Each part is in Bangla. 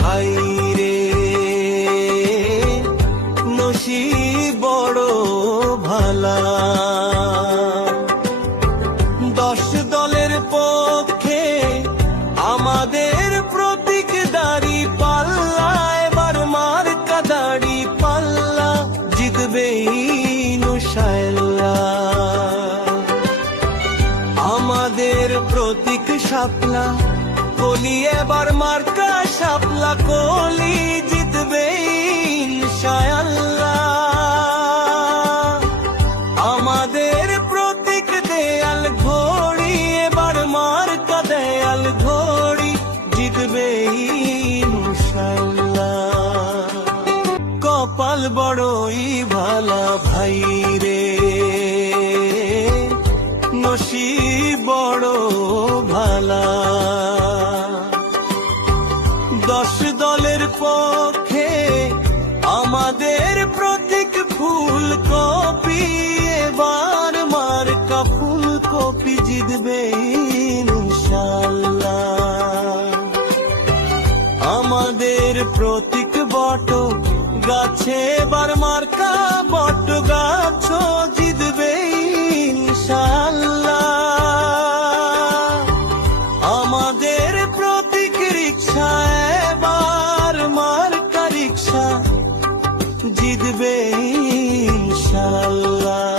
ভাই রে, নসিব বড় ভালা। 10 দলের পক্ষে আমাদের প্রতীক দাড়ি পাল্লা, এবার মার্কা দাড়ি পাল্লা, জিতবে ইনশাআল্লাহ। আমাদের প্রতীক শাপলা কলি, এবার মার্কা শাপলা কলি, জিতবে ইনশাআল্লাহ। আমাদের প্রতীক দেয়াল ঘড়ি, এবার মার্কা দেয়াল ঘড়ি, জিতবে ইনশাআল্লাহ। কপাল বড়ই ভালা ভাই রে, নসিব বড় ভালা। 10 দলের পক্ষে আমাদের প্রতীক ফুলকপি, এবার মার্কা ফুলকপি, জিতবে ইনশাআল্লাহ। আমাদের প্রতীক বট গাছে, এবার মার্কা বট গাছ, জিতবে ইনশাআল্লাহ। আমাদের প্রতীক রিকশা, এবার মার্কা রিকশা, জিতবে ইনশাআল্লাহ।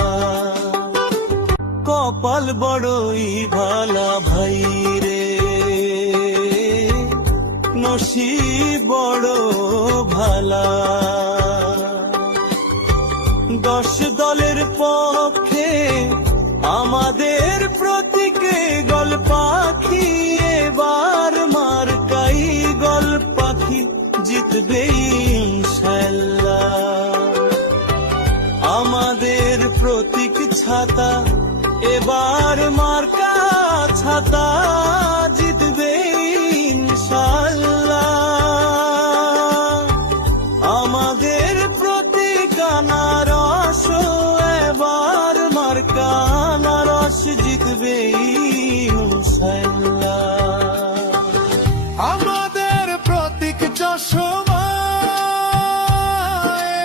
কপাল বড়ই ভালা ভাই রে, নসিব বড় ভালা। 10 দলের পক্ষে আমাদের প্রতীকে গল পাখি, এবার মার্কাই গল পাখি, জিতবে ইনশাআল্লাহ। আমাদের প্রতীক ছাতা, এবার মার্কা ছাতা, জিতবে ইনশাআল্লাহ। আমাদের প্রতীক আনারস, এবার মার্কা আনারস, জিতবে ইনশাআল্লাহ। আমাদের প্রতীক চশমা,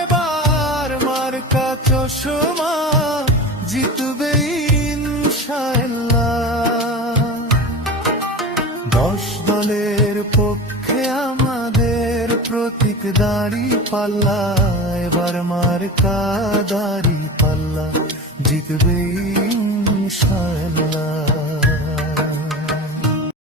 এবার মার্কা চশমা, জিতবে ইনশাআল্লাহ। 10 দলের পক্ষে আমাদের প্রতীক দাড়ি পাল্লা, এবার মার্কা দাড়ি পাল্লা, জিতবে ইনশাআল্লাহ।